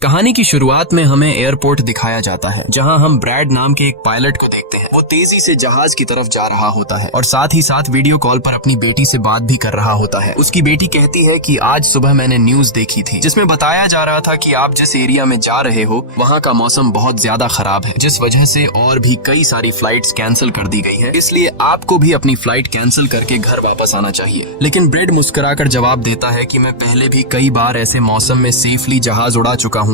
कहानी की शुरुआत में हमें एयरपोर्ट दिखाया जाता है, जहां हम ब्रैड नाम के एक पायलट को देखते हैं। वो तेजी से जहाज की तरफ जा रहा होता है और साथ ही साथ वीडियो कॉल पर अपनी बेटी से बात भी कर रहा होता है। उसकी बेटी कहती है कि आज सुबह मैंने न्यूज देखी थी जिसमें बताया जा रहा था कि आप जिस एरिया में जा रहे हो वहाँ का मौसम बहुत ज्यादा खराब है, जिस वजह से और भी कई सारी फ्लाइट्स कैंसिल कर दी गई है, इसलिए आपको भी अपनी फ्लाइट कैंसिल करके घर वापस आना चाहिए। लेकिन ब्रैड मुस्कुराकर जवाब देता है कि मैं पहले भी कई बार ऐसे मौसम में सेफली जहाज उड़ा चुका हूँ,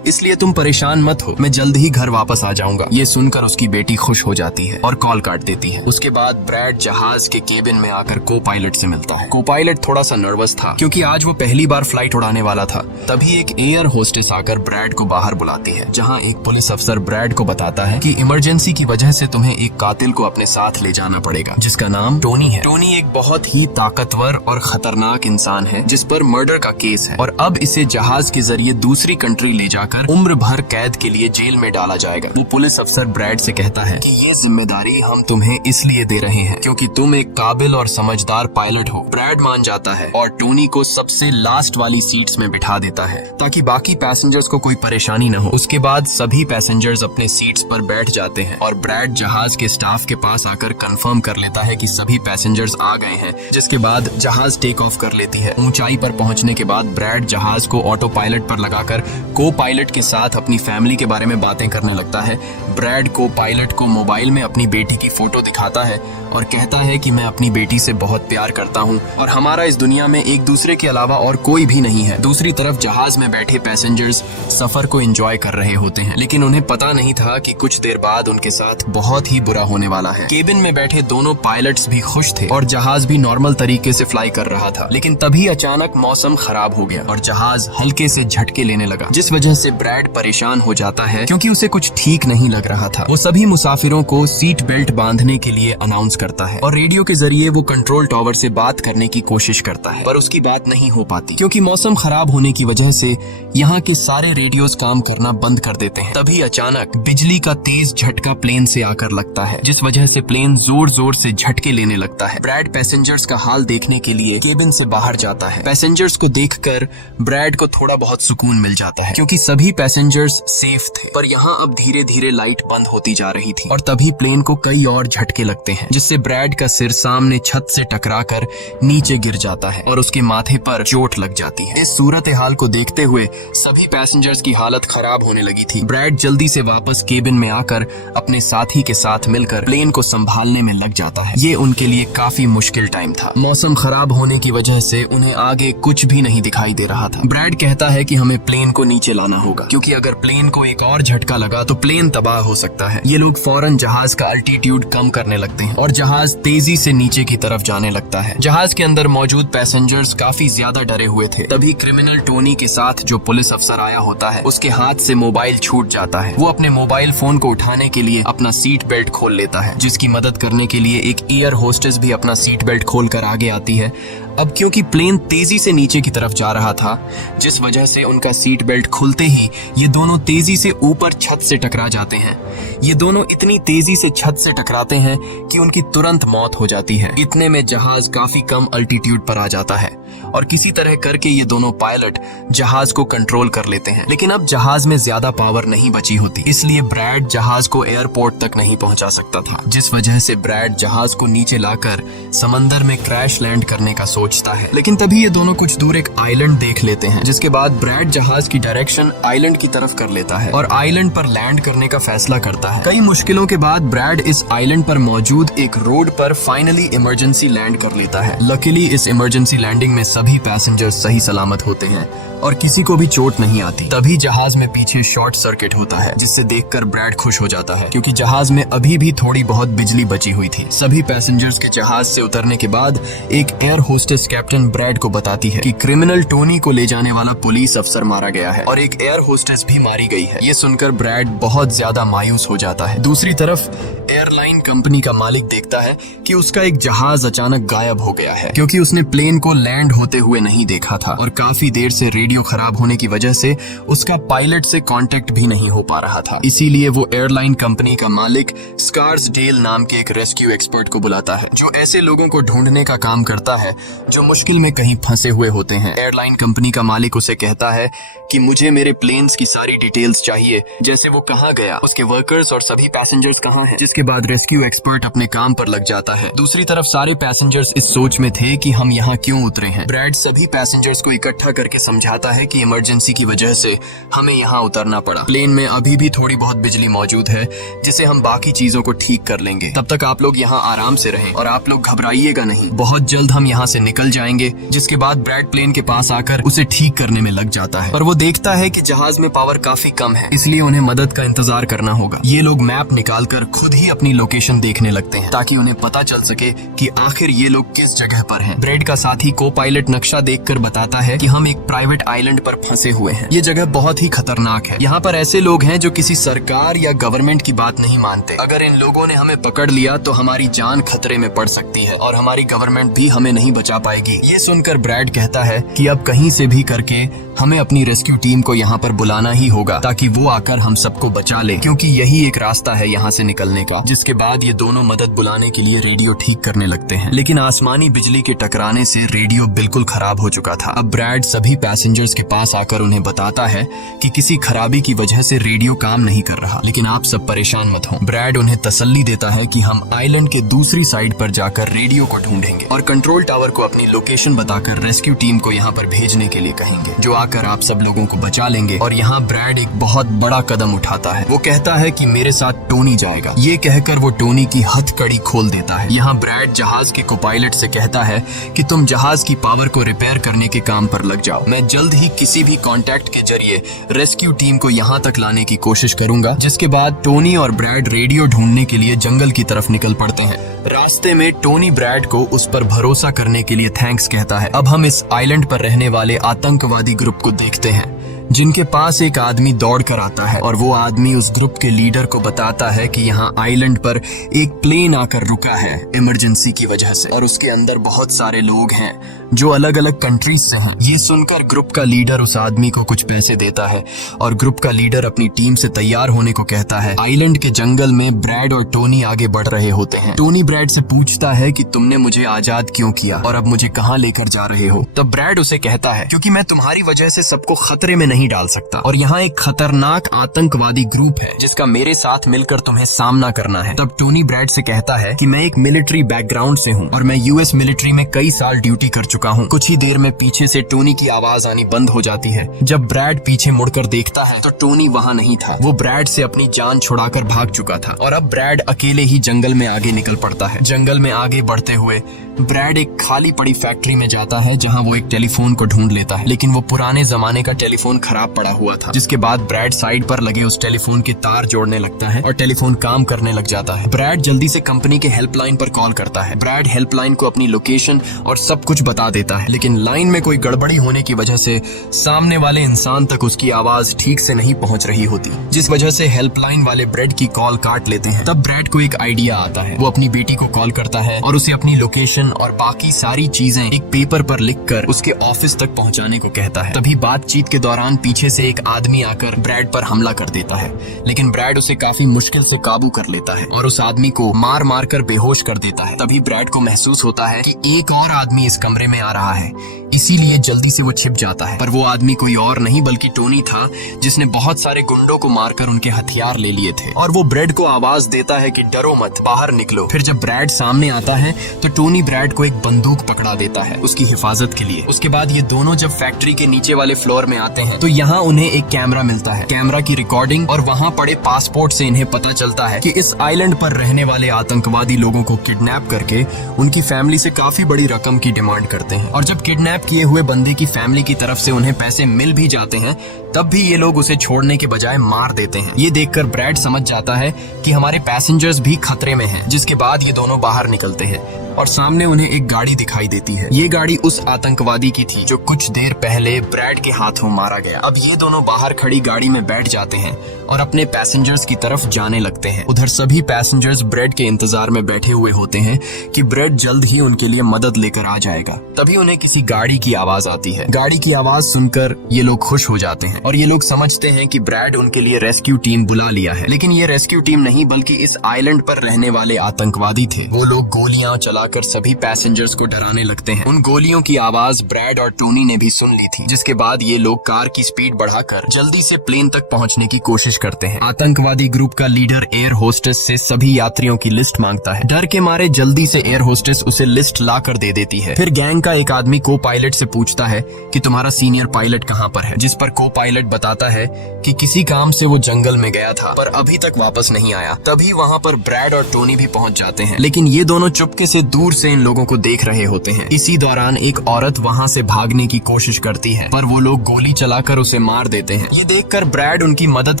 इसलिए तुम परेशान मत हो, मैं जल्द ही घर वापस आ जाऊंगा। ये सुनकर उसकी बेटी खुश हो जाती है और कॉल काट देती है। उसके बाद ब्रैड जहाज के केबिन में आकर को पायलट से मिलता है। को पायलट थोड़ा सा नर्वस था क्योंकि आज वो पहली बार फ्लाइट उड़ाने वाला था। तभी एक एयर होस्टेस आकर ब्रैड को बाहर बुलाती है, जहाँ एक पुलिस अफसर ब्रैड को बताता है कि इमरजेंसी की वजह से तुम्हें एक कातिल को अपने साथ ले जाना पड़ेगा, जिसका नाम टोनी है। टोनी एक बहुत ही ताकतवर और खतरनाक इंसान है जिस पर मर्डर का केस है और अब इसे जहाज के जरिए दूसरी कंट्री ले जाकर उम्र भर कैद के लिए जेल में डाला जाएगा। वो पुलिस अफसर ब्रैड से कहता है कि ये जिम्मेदारी हम तुम्हें इसलिए दे रहे हैं क्योंकि तुम एक काबिल और समझदार पायलट हो। ब्रैड मान जाता है और टोनी को सबसे लास्ट वाली सीट्स में बिठा देता है ताकि बाकी पैसेंजर्स को कोई परेशानी न हो। उसके बाद सभी पैसेंजर्स अपने सीट्स पर बैठ जाते हैं और ब्रैड जहाज के स्टाफ के पास आकर कंफर्म कर लेता है कि सभी पैसेंजर्स आ गए हैं, जिसके बाद जहाज टेक ऑफ कर लेती है। ऊंचाई पर पहुंचने के बाद ब्रैड जहाज को ऑटो पायलट पर लगाकर को पायलट के साथ अपनी फैमिली के बारे में बातें करने लगता है। ब्रैड को पायलट को मोबाइल में अपनी बेटी की फोटो दिखाता है और कहता है कि मैं अपनी बेटी से बहुत प्यार करता हूँ और हमारा इस दुनिया में एक दूसरे के अलावा और कोई भी नहीं है। दूसरी तरफ जहाज में बैठे पैसेंजर्स सफर को एंजॉय कर रहे होते हैं, लेकिन उन्हें पता नहीं था कि कुछ देर बाद उनके साथ बहुत ही बुरा होने वाला है। केबिन में बैठे दोनों पायलट्स भी खुश थे और जहाज भी नॉर्मल तरीके से फ्लाई कर रहा था, लेकिन तभी अचानक मौसम खराब हो गया और जहाज हल्के से झटके लेने लगा, जिस वजह से ब्रैड परेशान हो जाता है क्योंकि उसे कुछ ठीक नहीं लग रहा था। वो सभी मुसाफिरों को सीट बेल्ट बांधने के लिए अनाउंस करता है और रेडियो के जरिए वो कंट्रोल टावर से बात करने की कोशिश करता है, पर उसकी बात नहीं हो पाती क्योंकि मौसम खराब होने की वजह से यहाँ के सारे रेडियोस काम करना बंद कर देते हैं। तभी अचानक बिजली का तेज झटका प्लेन से आकर लगता है, जिस वजह से प्लेन जोर जोर से झटके लेने लगता है। ब्रैड पैसेंजर्स का हाल देखने के लिए केबिन से बाहर जाता है। पैसेंजर्स को देखकर ब्रैड को थोड़ा बहुत सुकून मिल जाता है क्योंकि सभी पैसेंजर्स सेफ थे, पर यहाँ अब धीरे धीरे लाइट बंद होती जा रही थी और तभी प्लेन को कई और झटके लगते हैं, जिससे ब्रैड का सिर सामने छत से टकराकर नीचे गिर जाता है और उसके माथे पर चोट लग जाती है। इस सूरत हाल को देखते हुए सभी पैसेंजर्स की हालत खराब होने लगी थी। ब्रैड जल्दी से वापस केबिन में आकर अपने साथी के साथ मिलकर प्लेन को संभालने में लग जाता है। ये उनके लिए काफी मुश्किल टाइम था। मौसम खराब होने की वजह से उन्हें आगे कुछ भी नहीं दिखाई दे रहा था। ब्रैड कहता है कि हमें प्लेन को नीचे लाना होगा क्योंकि अगर प्लेन को एक और झटका लगा तो प्लेन तबाह हो सकता है। ये लोग फौरन जहाज का अल्टीट्यूड कम करने लगते हैं और जहाज तेजी से नीचे की तरफ जाने लगता है। जहाज के अंदर मौजूद पैसेंजर्स काफी ज्यादा डरे हुए थे। तभी क्रिमिनल टोनी के साथ जो पुलिस अफसर आया होता है, उसके हाथ से मोबाइल छूट जाता है। वो अपने मोबाइल फोन को उठाने के लिए अपना सीट बेल्ट खोल लेता है, जिसकी मदद करने के लिए एक एयर होस्टेस भी अपना सीट बेल्ट खोलकर आगे आती है। अब क्योंकि प्लेन तेजी से नीचे की तरफ जा रहा था, जिस वजह से उनका सीट बेल्ट खुलते ही ये दोनों तेजी से ऊपर छत से टकरा जाते हैं। ये दोनों इतनी तेजी से छत से टकराते हैं कि उनकी तुरंत मौत हो जाती है। इतने में जहाज काफी कम अल्टीट्यूड पर आ जाता है और किसी तरह करके ये दोनों पायलट जहाज को कंट्रोल कर लेते हैं। लेकिन अब जहाज में ज्यादा पावर नहीं बची होती, इसलिए ब्रैड जहाज को एयरपोर्ट तक नहीं पहुंचा सकता था, जिस वजह से ब्रैड जहाज को नीचे लाकर समंदर में क्रैश लैंड करने का सोचता है। लेकिन तभी ये दोनों कुछ दूर एक आइलैंड देख लेते हैं, जिसके बाद ब्रैड जहाज की डायरेक्शन आइलैंड की तरफ कर लेता है और आइलैंड पर लैंड करने का फैसला करता है। कई मुश्किलों के बाद ब्रैड इस आइलैंड पर मौजूद एक रोड पर फाइनली इमरजेंसी लैंड कर लेता है। लकीली इस इमरजेंसी लैंडिंग में सभी पैसेंजर्स सही सलामत होते हैं और किसी को भी चोट नहीं आती। तभी जहाज में पीछे शॉर्ट सर्किट होता है, जिससे देखकर ब्रैड खुश हो जाता है क्योंकि जहाज में अभी भी थोड़ी बहुत बिजली बची हुई थी। सभी पैसेंजर्स के जहाज से उतरने के बाद एक एयर होस्टेस कैप्टन ब्रैड को बताती है कि क्रिमिनल टोनी को ले जाने वाला पुलिस अफसर मारा गया है और एक एयर होस्टेस भी मारी गई है। ये सुनकर ब्रैड बहुत ज्यादा मायूस हो जाता है। दूसरी तरफ एयरलाइन कंपनी का मालिक देखता है कि उसका एक जहाज अचानक गायब हो गया है, क्योंकि उसने प्लेन को लैंड होते हुए नहीं देखा था और काफी देर से रेडियो खराब होने की वजह से उसका पायलट से कांटेक्ट भी नहीं हो पा रहा था। इसीलिए वो एयरलाइन कंपनी का मालिक स्कार्सडेल नाम के एक रेस्क्यू एक्सपर्ट को बुलाता है, जो ऐसे लोगों को ढूंढने का काम करता है जो मुश्किल में कहीं फंसे हुए होते हैं। एयरलाइन कंपनी का मालिक उसे कहता है कि मुझे मेरे प्लेन्स की सारी डिटेल्स चाहिए, जैसे वो कहाँ गया, उसके वर्कर्स और सभी पैसेंजर्स कहाँ हैं। जिसके बाद रेस्क्यू एक्सपर्ट अपने काम पर लग जाता है। दूसरी तरफ सारे पैसेंजर्स इस सोच में थे कि हम यहाँ क्यों उतरे हैं। ब्रैड सभी पैसेंजर्स को इकट्ठा करके समझाता है कि इमरजेंसी की वजह से हमें यहाँ उतरना पड़ा। प्लेन में अभी भी थोड़ी बहुत बिजली मौजूद है, जिसे हम बाकी चीजों को ठीक कर लेंगे। तब तक आप लोग यहाँ आराम से रहें और आप लोग घबराइएगा नहीं, बहुत जल्द हम यहाँ से निकल जाएंगे। जिसके बाद ब्रैड प्लेन के पास आकर उसे ठीक करने में लग जाता है, पर वो देखता है कि जहाज में पावर काफी कम है, इसलिए उन्हें मदद का इंतजार करना होगा। ये लोग मैप निकालकर खुद ही अपनी लोकेशन देखने लगते हैं ताकि उन्हें पता चल सके कि आखिर ये लोग किस जगह पर हैं। ब्रैड का साथी को पायलट नक्शा देखकर बताता है कि हम एक प्राइवेट आइलैंड पर फंसे हुए हैं। ये जगह बहुत ही खतरनाक है। यहाँ पर ऐसे लोग हैं जो किसी सरकार या गवर्नमेंट की बात नहीं मानते। अगर इन लोगों ने हमें पकड़ लिया तो हमारी जान खतरे में पड़ सकती है और हमारी गवर्नमेंट भी हमें नहीं बचा पाएगी। ये सुनकर ब्रैड कहता है कि अब कहीं से भी करके हमें अपनी रेस्क्यू टीम को यहाँ पर बुलाना ही होगा ताकि वो आकर हम सबको बचा ले, क्योंकि यही एक रास्ता है यहाँ से निकलने का। जिसके बाद ये दोनों मदद बुलाने के लिए रेडियो ठीक करने लगते हैं, लेकिन आसमानी बिजली के टकराने से रेडियो बिल्कुल खराब हो चुका था। अब ब्रैड सभी पैसेंजर्स के पास आकर उन्हें बताता है कि किसी खराबी की वजह से रेडियो काम नहीं कर रहा, लेकिन आप सब परेशान मत हो। ब्रैड उन्हें तसल्ली देता है कि हम आइलैंड के दूसरी साइड पर जाकर रेडियो को ढूंढेंगे और कंट्रोल टावर को अपनी लोकेशन बताकर रेस्क्यू टीम को यहाँ पर भेजने के लिए कहेंगे, जो आकर आप सब लोगों को बचा लेंगे। और यहाँ ब्रैड एक बहुत बड़ा कदम उठाता है। वो कहता है कि मेरे साथ टोनी जाएगा। ये कहकर वो टोनी की हथकड़ी खोल देता है। यहाँ ब्रैड जहाज के कोपायलट से कहता है कि तुम जहाज की पावर को रिपेयर करने के काम पर लग जाओ। मैं जल्द ही किसी भी कांटेक्ट के जरिए रेस्क्यू टीम को यहाँ तक लाने की कोशिश करूंगा। जिसके बाद टोनी और ब्रैड रेडियो ढूंढने के लिए जंगल की तरफ निकल पड़ते हैं। रास्ते में टोनी ब्रैड को उस पर भरोसा करने के लिए थैंक्स कहता है। अब हम इस आइलैंड पर रहने वाले आतंकवादी ग्रुप को देखते हैं, जिनके पास एक आदमी दौड़ कर आता है और वो आदमी उस ग्रुप के लीडर को बताता है कि यहाँ आइलैंड पर एक प्लेन आकर रुका है इमरजेंसी की वजह से और उसके अंदर बहुत सारे लोग हैं जो अलग अलग कंट्रीज से हैं। ये सुनकर ग्रुप का लीडर उस आदमी को कुछ पैसे देता है और ग्रुप का लीडर अपनी टीम से तैयार होने को कहता है। आइलैंड के जंगल में ब्रैड और टोनी आगे बढ़ रहे होते हैं। टोनी ब्रैड से पूछता है कि तुमने मुझे आजाद क्यों किया और अब मुझे कहाँ लेकर जा रहे हो। तब ब्रैड उसे कहता है क्योंकि मैं तुम्हारी वजह से सबको खतरे में नहीं डाल सकता और यहाँ एक खतरनाक आतंकवादी ग्रुप है जिसका मेरे साथ मिलकर तुम्हें सामना करना है। तब टोनी ब्रैड से कहता है कि मैं एक मिलिट्री बैकग्राउंड से हूँ और मैं यूएस मिलिट्री में कई साल ड्यूटी कर चुका हूँ। कुछ ही देर में पीछे से टोनी की आवाज आनी बंद हो जाती है। जब ब्रैड पीछे मुड़कर देखता है तो टोनी वहाँ नहीं था। वो ब्रैड से अपनी जान छुड़ाकर भाग चुका था और अब ब्रैड अकेले ही जंगल में आगे निकल पड़ता है। जंगल में आगे बढ़ते हुए ब्रैड एक खाली पड़ी फैक्ट्री में जाता है जहाँ वो एक टेलीफोन को ढूंढ लेता है, लेकिन वो पुराने जमाने का टेलीफोन खराब पड़ा हुआ था। जिसके बाद ब्रैड साइड पर लगे उस टेलीफोन के तार जोड़ने लगता है और टेलीफोन काम करने लग जाता है। ब्रैड जल्दी से कंपनी के हेल्पलाइन पर कॉल करता है। ब्रैड हेल्पलाइन को अपनी लोकेशन और सब कुछ बता देता है, लेकिन लाइन में कोई गड़बड़ी होने की वजह से सामने वाले इंसान तक उसकी आवाज ठीक से नहीं पहुंच रही होती, जिस वजह से हेल्पलाइन वाले ब्रैड की कॉल काट लेते हैं। तब ब्रैड को एक आइडिया आता है। वो अपनी बेटी को कॉल करता है और उसे अपनी लोकेशन और बाकी सारी चीजें एक पेपर पर लिखकर उसके ऑफिस तक पहुंचाने को कहता है। तभी बातचीत के दौरान पीछे से एक आदमी आकर ब्रैड पर हमला कर देता है, लेकिन ब्रैड उसे काफी मुश्किल से काबू कर लेता है और उस आदमी को मार मार कर बेहोश कर देता है। तभी ब्रैड को महसूस होता है कि एक और आदमी इस कमरे में आ रहा है, इसीलिए जल्दी से वो छिप जाता है। पर वो आदमी कोई और नहीं बल्कि टोनी था, जिसने बहुत सारे गुंडों को मारकर उनके हथियार ले लिए थे। और वो ब्रैड को आवाज देता है कि डरो मत, बाहर निकलो। फिर जब ब्रैड सामने आता है तो टोनी ब्रैड को एक बंदूक पकड़ा देता है उसकी हिफाजत के लिए। उसके बाद ये दोनों जब फैक्ट्री के नीचे वाले फ्लोर में आते हैं तो यहाँ उन्हें एक कैमरा मिलता है। कैमरा की रिकॉर्डिंग और वहाँ पड़े पासपोर्ट से इन्हें पता चलता है कि इस आइलैंड पर रहने वाले आतंकवादी लोगों को किडनैप करके उनकी फैमिली से काफी बड़ी रकम की डिमांड करते हैं। और जब किडनैप किए हुए बंदे की फैमिली की तरफ से उन्हें पैसे मिल भी जाते हैं, तब भी ये लोग उसे छोड़ने के बजाय मार देते हैं। ये देखकर ब्रैड समझ जाता है कि हमारे पैसेंजर्स भी खतरे में हैं। जिसके बाद ये दोनों बाहर निकलते हैं। और सामने उन्हें एक गाड़ी दिखाई देती है। ये गाड़ी उस आतंकवादी की थी जो कुछ देर पहले ब्रैड के हाथों मारा गया। अब ये दोनों बाहर खड़ी गाड़ी में बैठ जाते हैं और अपने पैसेंजर्स की तरफ जाने लगते हैं। उधर सभी पैसेंजर्स ब्रेड के इंतजार में बैठे हुए होते हैं कि ब्रेड जल्द ही उनके लिए मदद लेकर आ जाएगा। तभी उन्हें किसी गाड़ी की आवाज आती है। गाड़ी की आवाज सुनकर ये लोग खुश हो जाते हैं और ये लोग समझते हैं कि ब्रैड उनके लिए रेस्क्यू टीम बुला लिया है। लेकिन ये रेस्क्यू टीम नहीं बल्कि इस आइलैंड पर रहने वाले आतंकवादी थे। वो लोग गोलियां चलाकर सभी पैसेंजर्स को डराने लगते हैं। उन गोलियों की आवाज ब्रैड और टोनी ने भी सुन ली थी, जिसके बाद ये लोग कार की स्पीड बढ़ाकर जल्दी से प्लेन तक पहुंचने की कोशिश करते हैं। आतंकवादी ग्रुप का लीडर एयर होस्टेस से सभी यात्रियों की लिस्ट मांगता है। डर के मारे जल्दी से एयर होस्टेस उसे लिस्ट ला कर दे देती है। फिर गैंग का एक आदमी को पायलट से पूछता है कि तुम्हारा सीनियर पायलट कहाँ पर है, जिस पर को पायलट बताता है कि किसी काम से वो जंगल में गया था पर अभी तक वापस नहीं आया। तभी वहाँ पर ब्रैड और टोनी भी पहुँच जाते हैं, लेकिन ये दोनों चुपके से दूर से इन लोगों को देख रहे होते हैं। इसी दौरान एक औरत वहाँ से भागने की कोशिश करती है पर वो लोग गोली चलाकर उसे मार देते हैं। ये देखकर ब्रैड उनकी मदद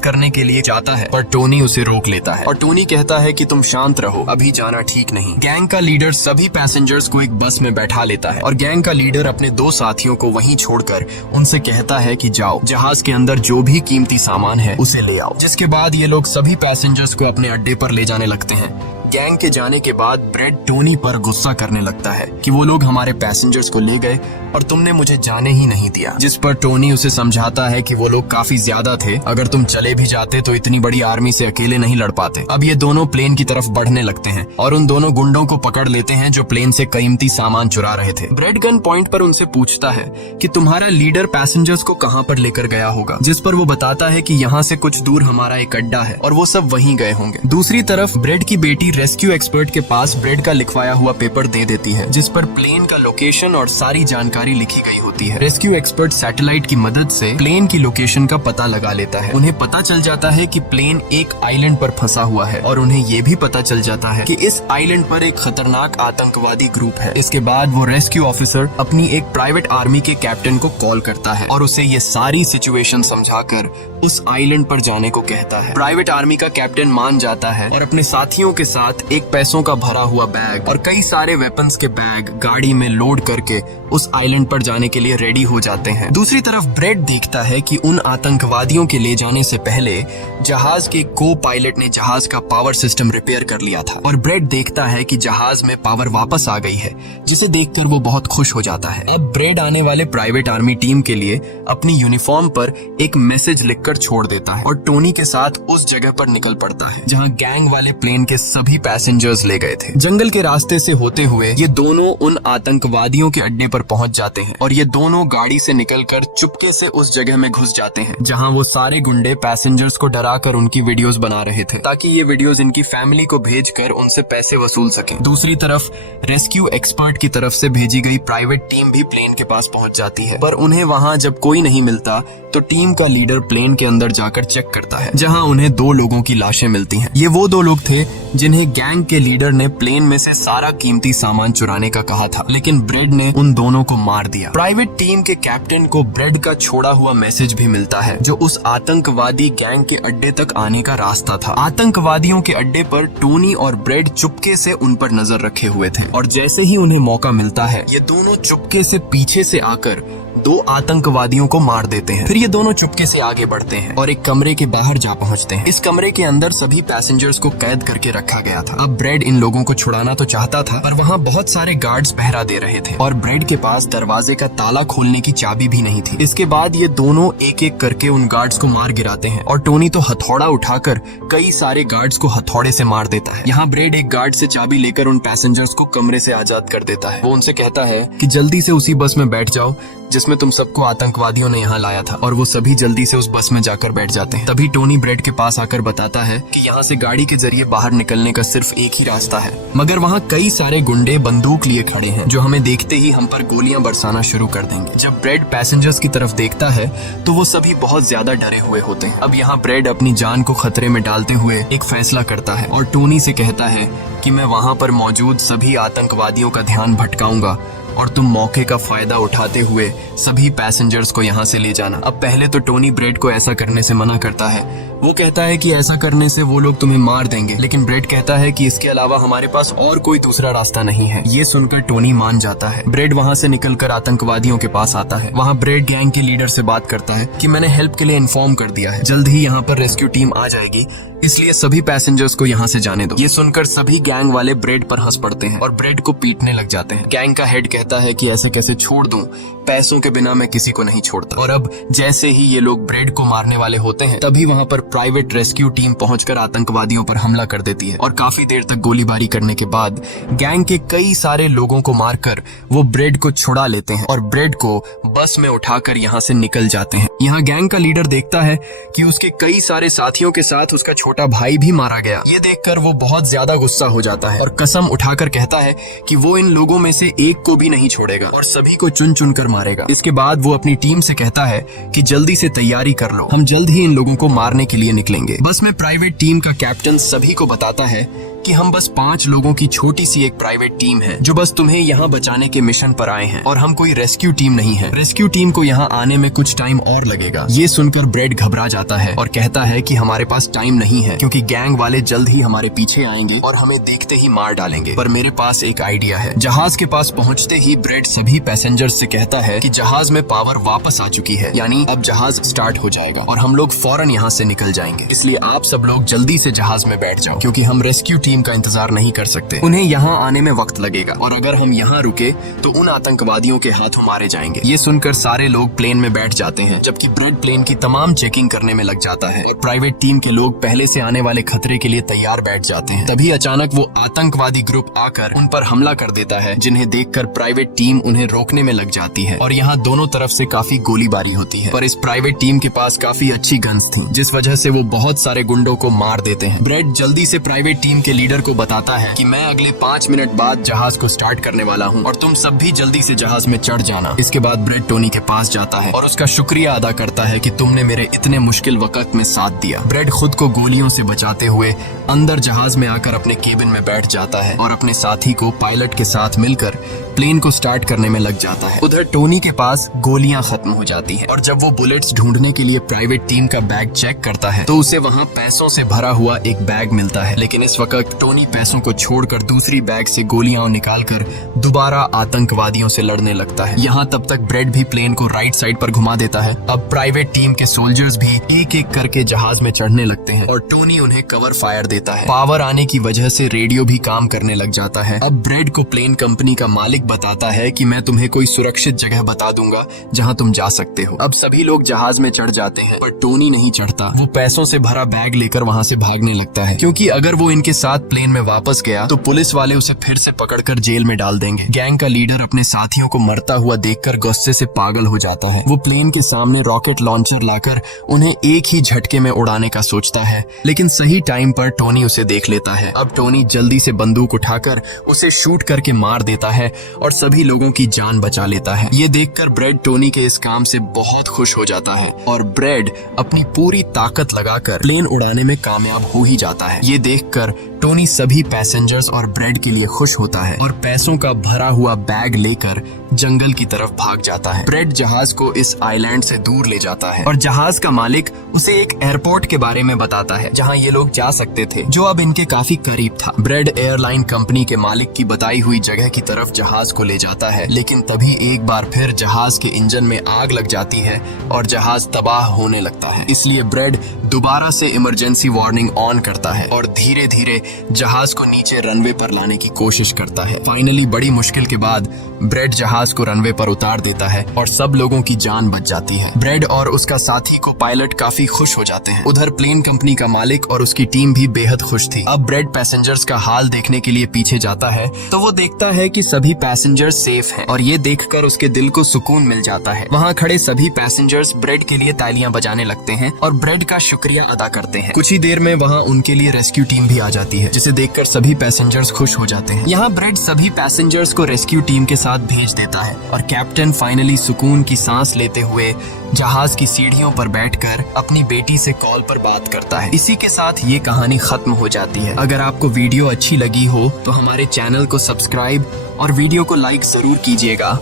करने के लिए जाता है पर टोनी उसे रोक लेता है और टोनी कहता है कि तुम शांत रहो, अभी जाना ठीक नहीं। गैंग का लीडर सभी पैसेंजर्स को एक बस में बैठा लेता है और गैंग का लीडर अपने दो साथियों को वहीं छोड़कर उनसे कहता है कि जाओ, जहाज के अंदर जो भी कीमती सामान है उसे ले आओ। जिसके बाद ये लोग सभी पैसेंजर्स को अपने अड्डे पर ले जाने लगते हैं। गैंग के जाने के बाद ब्रेड टोनी पर गुस्सा करने लगता है कि वो लोग हमारे पैसेंजर्स को ले गए और तुमने मुझे जाने ही नहीं दिया। जिस पर टोनी उसे समझाता है कि वो लोग काफी ज्यादा थे, अगर तुम चले भी जाते तो इतनी बड़ी आर्मी से अकेले नहीं लड़ पाते। अब ये दोनों प्लेन की तरफ बढ़ने लगते हैं और उन दोनों गुंडों को पकड़ लेते हैं जो प्लेन से कीमती सामान चुरा रहे थे। ब्रेड गन पॉइंट पर उनसे पूछता है कि तुम्हारा लीडर पैसेंजर्स को कहाँ पर लेकर गया होगा, जिस पर वो बताता है कि यहाँ से कुछ दूर हमारा एक अड्डा है और वो सब वहीं गए होंगे। दूसरी तरफ ब्रेड की बेटी रेस्क्यू एक्सपर्ट के पास ब्रेड का लिखवाया हुआ पेपर दे देती है, जिस पर प्लेन का लोकेशन और सारी जानकारी लिखी गई होती है। रेस्क्यू एक्सपर्ट सैटेलाइट की मदद से प्लेन की लोकेशन का पता लगा लेता है। उन्हें पता चल जाता है कि प्लेन एक आइलैंड पर फंसा हुआ है और उन्हें ये भी पता चल जाता है कि इस आइलैंड पर एक खतरनाक आतंकवादी ग्रुप है। इसके बाद वो रेस्क्यू ऑफिसर अपनी एक प्राइवेट आर्मी के कैप्टन को कॉल करता है और उसे ये सारी सिचुएशन समझाकर उस आइलैंड पर जाने को कहता है। प्राइवेट आर्मी का कैप्टन मान जाता है और अपने साथियों के साथ एक पैसों का भरा हुआ बैग और कई सारे वेपन्स के बैग गाड़ी में लोड करके उस आइलैंड पर जाने के लिए रेडी हो जाते हैं। दूसरी तरफ ब्रेड देखता है कि उन आतंकवादियों के ले जाने से पहले जहाज के को पायलट ने जहाज का पावर सिस्टम रिपेयर कर लिया था और ब्रेड देखता है कि जहाज में पावर वापस आ गई है, जिसे देखकर वो बहुत खुश हो जाता है। अब ब्रेड आने वाले प्राइवेट आर्मी टीम के लिए अपनी यूनिफॉर्म पर एक मैसेज लिखकर छोड़ देता है और टोनी के साथ उस जगह पर निकल पड़ता है जहाँ गैंग वाले प्लेन के सभी पैसेंजर्स ले गए थे। जंगल के रास्ते से होते हुए ये दोनों उन आतंकवादियों के अड्डे पर पहुंच जाते हैं और ये दोनों गाड़ी से निकलकर चुपके से उस जगह में घुस जाते हैं जहां वो सारे गुंडे पैसेंजर्स को डराकर उनकी वीडियोस बना रहे थे ताकि ये वीडियोस इनकी फैमिली को भेजकर उनसे पैसे वसूल सकें। दूसरी तरफ रेस्क्यू एक्सपर्ट की तरफ से भेजी गई प्राइवेट टीम भी प्लेन के पास पहुंच जाती है, पर उन्हें वहां जब कोई नहीं मिलता तो टीम का लीडर प्लेन के अंदर जाकर चेक करता है, जहां उन्हें दो लोगों की लाशें मिलती हैं। ये वो दो लोग थे जिन्हें गैंग के लीडर ने प्लेन में से सारा कीमती सामान चुराने का कहा था, लेकिन ब्रेड ने उन दोनों को मार दिया। प्राइवेट टीम के कैप्टन को ब्रेड का छोड़ा हुआ मैसेज भी मिलता है जो उस आतंकवादी गैंग के अड्डे तक आने का रास्ता था। आतंकवादियों के अड्डे पर टोनी और ब्रेड चुपके से उन पर नजर रखे हुए थे और जैसे ही उन्हें मौका मिलता है ये दोनों चुपके से पीछे से आकर दो आतंकवादियों को मार देते हैं। फिर ये दोनों चुपके से आगे बढ़ते हैं और एक कमरे के बाहर जा पहुंचते हैं। इस कमरे के अंदर सभी पैसेंजर्स को कैद करके रखा गया था। अब ब्रेड इन लोगों को छुड़ाना तो चाहता था, पर वहाँ बहुत सारे गार्ड्स पहरा दे रहे थे और ब्रेड के पास दरवाजे का ताला खोलने की चाबी भी नहीं थी। इसके बाद ये दोनों एक एक करके उन गार्ड्स को मार गिराते हैं और टोनी तो हथौड़ा उठाकर कई सारे गार्ड्स को हथौड़े से मार देता है। यहाँ ब्रेड एक गार्ड से चाबी लेकर उन पैसेंजर्स को कमरे से आजाद कर देता है। वो उनसे कहता है कि जल्दी से उसी बस में बैठ जाओ जिसमें तुम सबको आतंकवादियों ने यहाँ लाया था, और वो सभी जल्दी से उस बस में जाकर बैठ जाते हैं। तभी टोनी ब्रेड के पास आकर बताता है कि यहाँ से गाड़ी के जरिए बाहर निकलने का सिर्फ एक ही रास्ता है, मगर वहाँ कई सारे गुंडे बंदूक लिए खड़े हैं जो हमें देखते ही हम पर गोलियां बरसाना शुरू कर देंगे। जब ब्रेड पैसेंजर्स की तरफ देखता है तो वो सभी बहुत ज्यादा डरे हुए होते हैं। अब यहाँ ब्रेड अपनी जान को खतरे में डालते हुए एक फैसला करता है और टोनी से कहता है कि मैं वहाँ पर मौजूद सभी आतंकवादियों का ध्यान भटकाऊंगा और तुम मौके का फायदा उठाते हुए सभी पैसेंजर्स को यहाँ से ले जाना। अब पहले तो टोनी ब्रेड को ऐसा करने से मना करता है। वो कहता है कि ऐसा करने से वो लोग तुम्हें मार देंगे, लेकिन ब्रेड कहता है कि इसके अलावा हमारे पास और कोई दूसरा रास्ता नहीं है। ये सुनकर टोनी मान जाता है। ब्रेड वहाँ से निकलकर आतंकवादियों के पास आता है। वहाँ ब्रेड गैंग के लीडर से बात करता है कि मैंने हेल्प के लिए इन्फॉर्म कर दिया है, जल्द ही यहाँ पर रेस्क्यू टीम आ जाएगी, इसलिए सभी पैसेंजर्स को यहाँ से जाने दो। ये सुनकर सभी गैंग वाले ब्रेड पर हंस पड़ते हैं और ब्रेड को पीटने लग जाते हैं। गैंग का हेड कहता है कि ऐसे कैसे छोड़ दूं, पैसों के बिना मैं किसी को नहीं छोड़ता। और अब जैसे ही ये लोग ब्रेड को मारने वाले होते हैं, तभी वहाँ पर प्राइवेट रेस्क्यू टीम पहुंचकर आतंकवादियों पर हमला कर देती है और काफी देर तक गोलीबारी करने के बाद गैंग के कई सारे लोगों को मारकर वो ब्रेड को छुड़ा लेते हैं और ब्रेड को बस में उठाकर यहाँ से निकल जाते हैं। यहाँ गैंग का लीडर देखता है कि उसके कई सारे साथियों के साथ उसका छोटा भाई भी मारा गया। ये देखकर वो बहुत ज्यादा गुस्सा हो जाता है और कसम उठाकर कहता है कि वो इन लोगों में से एक को भी नहीं छोड़ेगा और सभी को चुन चुन कर मारेगा। इसके बाद वो अपनी टीम से कहता है कि जल्दी से तैयारी कर लो, हम जल्द ही इन लोगों को मारने के लिए निकलेंगे। बस में प्राइवेट टीम का कैप्टन सभी को बताता है कि हम बस 5 लोगों की छोटी सी एक प्राइवेट टीम है जो बस तुम्हें यहाँ बचाने के मिशन पर आए हैं और हम कोई रेस्क्यू टीम नहीं है। रेस्क्यू टीम को यहाँ आने में कुछ टाइम और लगेगा। ये सुनकर ब्रेड घबरा जाता है और कहता है कि हमारे पास टाइम नहीं है क्योंकि गैंग वाले जल्द ही हमारे पीछे आएंगे और हमें देखते ही मार डालेंगे। पर मेरे पास एक आइडिया है। जहाज के पास पहुँचते ही ब्रेड सभी पैसेंजर्स से कहता है कि जहाज में पावर वापस आ चुकी है, यानी अब जहाज स्टार्ट हो जाएगा और हम लोग फौरन यहाँ से निकल जाएंगे। इसलिए आप सब लोग जल्दी से जहाज में बैठ जाओ क्योंकि हम रेस्क्यू टीम का इंतजार नहीं कर सकते। उन्हें यहाँ आने में वक्त लगेगा और अगर हम यहाँ रुके तो उन आतंकवादियों के हाथों मारे जाएंगे। ये सुनकर सारे लोग प्लेन में बैठ जाते हैं जबकि ब्रेड प्लेन की तमाम चेकिंग करने में लग जाता है और प्राइवेट टीम के लोग पहले से आने वाले खतरे के लिए तैयार बैठ जाते हैं। तभी अचानक वो आतंकवादी ग्रुप आकर उन पर हमला कर देता है, जिन्हें देखकर प्राइवेट टीम उन्हें रोकने में लग जाती है और यहाँ दोनों तरफ से काफी गोलीबारी होती है। पर इस प्राइवेट टीम के पास काफी अच्छी गन्स थी, जिस वजह से वो बहुत सारे गुंडों को मार देते हैं। ब्रेड जल्दी से प्राइवेट टीम के लीडर को बताता है कि मैं अगले 5 मिनट बाद जहाज को स्टार्ट करने वाला हूँ और तुम सब भी जल्दी से जहाज में चढ़ जाना। इसके बाद ब्रेड टोनी के पास जाता है और उसका शुक्रिया अदा करता है कि तुमने मेरे इतने मुश्किल वक्त में साथ दिया। ब्रेड खुद को गोलियों से बचाते हुए अंदर जहाज में आकर अपने केबिन में बैठ जाता है और अपने साथी को पायलट के साथ मिलकर प्लेन को स्टार्ट करने में लग जाता है। उधर टोनी के पास गोलियां खत्म हो जाती हैं और जब वो बुलेट्स ढूंढने के लिए प्राइवेट टीम का बैग चेक करता है तो उसे वहाँ पैसों से भरा हुआ एक बैग मिलता है। लेकिन इस वक्त टोनी पैसों को छोड़कर दूसरी बैग से गोलियां निकालकर दोबारा आतंकवादियों से लड़ने लगता है। यहाँ तब तक ब्रेड भी प्लेन को राइट साइड पर घुमा देता है। अब प्राइवेट टीम के सोल्जर्स भी एक एक करके जहाज में चढ़ने लगते हैं और टोनी उन्हें कवर फायर देता है। पावर आने की वजह से रेडियो भी काम करने लग जाता है। अब ब्रेड को प्लेन कंपनी का मालिक बताता है कि मैं तुम्हें कोई सुरक्षित जगह बता दूंगा जहां तुम जा सकते हो। अब सभी लोग जहाज में चढ़ जाते हैं पर टोनी नहीं चढ़ता। वो पैसों से भरा बैग लेकर वहां से भागने लगता है क्योंकि अगर वो इनके साथ प्लेन में वापस गया तो पुलिस वाले उसे फिर से पकड़कर जेल में डाल देंगे। गैंग का लीडर अपने साथियों को मरता हुआ देखकर गुस्से से पागल हो जाता है। वो प्लेन के सामने रॉकेट लॉन्चर लाकर उन्हें एक ही झटके में उड़ाने का सोचता है, लेकिन सही टाइम पर टोनी उसे देख लेता है। अब टोनी जल्दी से बंदूक उठाकर उसे शूट करके मार देता है और सभी लोगों की जान बचा लेता है। ये देखकर ब्रेड टोनी के इस काम से बहुत खुश हो जाता है और ब्रेड अपनी पूरी ताकत लगाकर प्लेन उड़ाने में कामयाब हो ही जाता है। ये देखकर टोनी सभी पैसेंजर्स और ब्रेड के लिए खुश होता है और पैसों का भरा हुआ बैग लेकर जंगल की तरफ भाग जाता है। ब्रेड जहाज को इस आइलैंड से दूर ले जाता है और जहाज का मालिक उसे एक एयरपोर्ट के बारे में बताता है जहां ये लोग जा सकते थे, जो अब इनके काफी करीब था। ब्रेड एयरलाइन कंपनी के मालिक की बताई हुई जगह की तरफ जहाज को ले जाता है, लेकिन तभी एक बार फिर जहाज के इंजन में आग लग जाती है और जहाज तबाह होने लगता है। इसलिए ब्रेड दोबारा से इमरजेंसी वार्निंग ऑन करता है और धीरे धीरे जहाज को नीचे रनवे पर लाने की कोशिश करता है। फाइनली बड़ी मुश्किल के बाद ब्रेड जहाज को रनवे पर उतार देता है और सब लोगों की जान बच जाती है। ब्रेड और उसका साथी को पायलट काफी खुश हो जाते हैं। उधर प्लेन कंपनी का मालिक और उसकी टीम भी बेहद खुश थी। अब ब्रेड पैसेंजर्स का हाल देखने के लिए पीछे जाता है तो वो देखता है कि सभी पैसेंजर्स सेफ हैं और ये देखकर उसके दिल को सुकून मिल जाता है। वहाँ खड़े सभी पैसेंजर्स ब्रेड के लिए तालियां बजाने लगते हैं और ब्रेड का शुक्रिया अदा करते हैं। कुछ ही देर में वहाँ उनके लिए रेस्क्यू टीम भी आ जाती होती है, जिसे देखकर सभी पैसेंजर्स खुश हो जाते हैं। यहाँ ब्रेड सभी पैसेंजर्स को रेस्क्यू टीम के साथ भेज देता है और कैप्टन फाइनली सुकून की सांस लेते हुए जहाज की सीढ़ियों पर बैठकर अपनी बेटी से कॉल पर बात करता है। इसी के साथ ये कहानी खत्म हो जाती है। अगर आपको वीडियो अच्छी लगी हो तो हमारे चैनल को सब्सक्राइब और वीडियो को लाइक जरूर कीजिएगा।